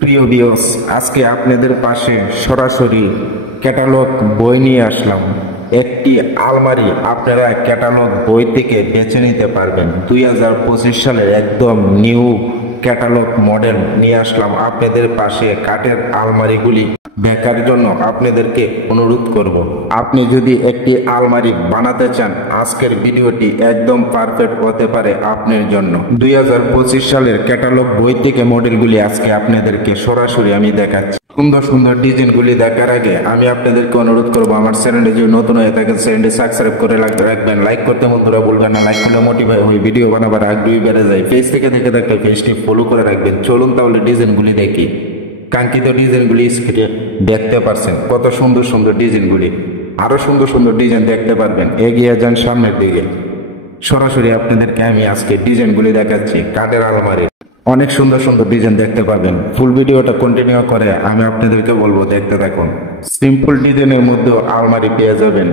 প্রিয় ভিউয়ার্স, আজকে আপনাদের পাশে সরাসরি ক্যাটালগ বই নিয়ে আসলাম। একটি আলমারি আপনারা ক্যাটালগ বই থেকে বেছে নিতে পারবেন। 2025 সালের একদম নিউ ক্যাটালগ মডেল নিয়ে আসলাম আপনাদের পাশে। কাঠের আলমারিগুলি দেখার জন্য আপনাদেরকে অনুরোধ করব। আপনি যদি একটি আলমারি বানাতে চান, আজকের ভিডিওটি একদম পারফেক্ট হতে পারে আপনার জন্য। 2025 সালের ক্যাটালগ বই থেকে মডেলগুলি আজকে আপনাদেরকে সরাসরি আমি দেখাচ্ছি। সুন্দর সুন্দর ডিজাইনগুলি দেখার আগে আমি আপনাদেরকে অনুরোধ করব, আমার চ্যানেলে যদি নতুন হয়ে থাকে চ্যানেলটি সাবস্ক্রাইব করে রাখবেন। লাইক করতে বন্ধুরা ভুলবেন না, লাইক করলে মোটিভেট হয়ে ভিডিও বানাবার আগ্রহী বেড়ে যায়। পেজ থেকে দেখে থাকলে পেজটি ফলো করে রাখবেন। চলুন তাহলে ডিজাইনগুলি দেখি। কাঙ্ক্ষিত ডিজাইনগুলি স্ক্রিনে দেখতে পাচ্ছেন, কত সুন্দর সুন্দর ডিজাইনগুলি। আরো সুন্দর সুন্দর ডিজাইন দেখতে পারবেন। এগিয়ে যান সামনের দিকে। সরাসরি আপনাদেরকে আমি আজকে ডিজাইনগুলি দেখাচ্ছি। কাঠের আলমারি অনেক সুন্দর সুন্দর ডিজাইন দেখতে পাবেন। ফুল ভিডিওটা কন্টিনিউ করে আমি আপনাদেরকে বলবো, দেখতে থাকুন। সিম্পল ডিজাইনের মধ্যে আলমারি পেয়ে যাবেন।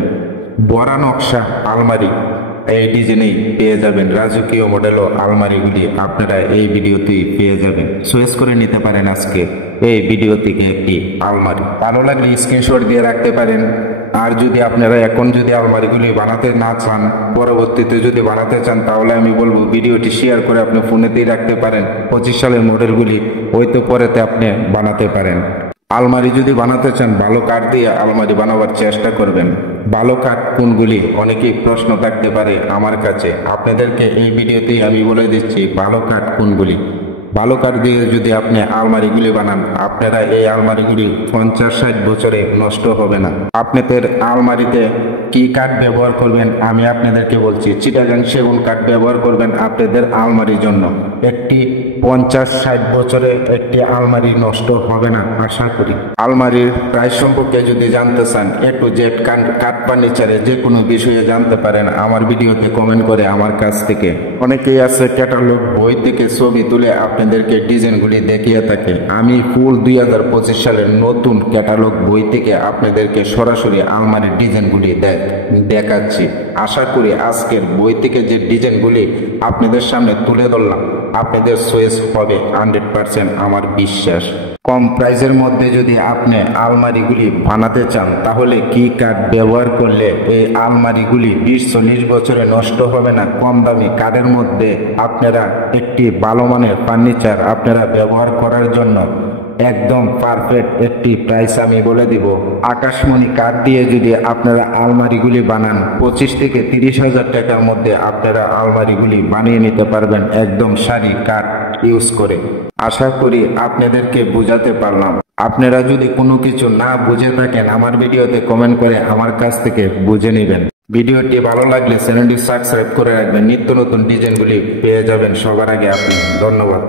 বড়া নকশা আলমারি এই ডিজাইনেই পেয়ে যাবেন। রাজকীয় মডেল ও আলমারিগুলি আপনারা এই ভিডিওতেই পেয়ে যাবেন। চয়েস করে নিতে পারেন আজকে এই ভিডিও থেকে একটি আলমারি। ভালো লাগলে স্ক্রিনশট দিয়ে রাখতে পারেন। আর যদি আপনারা এখন যদি আলমারিগুলি বানাতে না চান, পরবর্তীতে যদি বানাতে চান, তাহলে আমি বলবো ভিডিওটি শেয়ার করে আপনি ফোনেতেই রাখতে পারেন। 25 সালের মডেলগুলি হয়তো পরেতে আপনি বানাতে পারেন। আলমারি যদি বানাতে চান, ভালো কাঠ দিয়ে আলমারি বানাবার চেষ্টা করবেন। ভালো কাঠ কোনগুলি অনেকেই প্রশ্ন থাকতে পারে আমার কাছে। আপনাদেরকে এই ভিডিওতেই আমি বলে দিচ্ছি ভালো কাঠ কোনগুলি। ভালো কাঠ দিয়ে যদি আপনি আলমারিগুলি বানান, আপনারা এই আলমারিগুলি 50-60 বছরে নষ্ট হবে না। আপনাদের আলমারিতে কি কাঠ ব্যবহার করবেন আমি আপনাদেরকে বলছি। চিটাগাং সেগুন কাঠ ব্যবহার করবেন আপনাদের আলমারির জন্য। একটি 50-60 বছরে একটি আলমারি নষ্ট হবে না আশা করি। আলমারির প্রাইস সম্পর্কে যদি জানতে চান, A to Z কাঠ ফার্নিচারে যে কোনো বিষয়ে জানতে পারেন আমার ভিডিওতে কমেন্ট করে আমার কাছ থেকে। অনেকেই আছে ক্যাটালগ বই থেকে ছবি তুলে আপনাদেরকে ডিজাইনগুলি দেখিয়ে থাকে। আমি ফুল 2025 সালের নতুন ক্যাটালগ বই থেকে আপনাদেরকে সরাসরি আলমারির ডিজাইনগুলি দেখাচ্ছি। আশা করি আজকের বই থেকে যে ডিজাইনগুলি আপনাদের সামনে তুলে ধরলাম, আপনাদের চয়েস হবে 100%, আমার বিশ্বাস। কম প্রাইসের মধ্যে যদি আপনি আলমারিগুলি বানাতে চান, তাহলে কি কাঠ ব্যবহার করলে এই আলমারিগুলি 20-40 বছরে নষ্ট হবে না, কম দামি কাঠের মধ্যে আপনারা একটি ভালো মানের ফার্নিচার আপনারা ব্যবহার করার জন্য একদম পারফেক্ট একটি প্রাইস আমি বলে দিব। আকাশমণি কাঠ দিয়ে যদি আপনারা আলমারিগুলি বানান, 25 থেকে 30 হাজার টাকার মধ্যে আপনারা আলমারিগুলি বানিয়ে নিতে পারবেন, একদম সারি কাঠ ইউজ করে। আশা করি আপনাদেরকে বোঝাতে পারলাম। আপনারা যদি কোনো কিছু না বুঝে থাকেন, আমার ভিডিওতে কমেন্ট করে আমার কাছ থেকে বুঝে নেবেন। ভিডিওটি ভালো লাগলে চ্যানেলটি সাবস্ক্রাইব করে রাখবেন। নিত্য নতুন ডিজাইনগুলি পেয়ে যাবেন সবার আগে আপনি। ধন্যবাদ।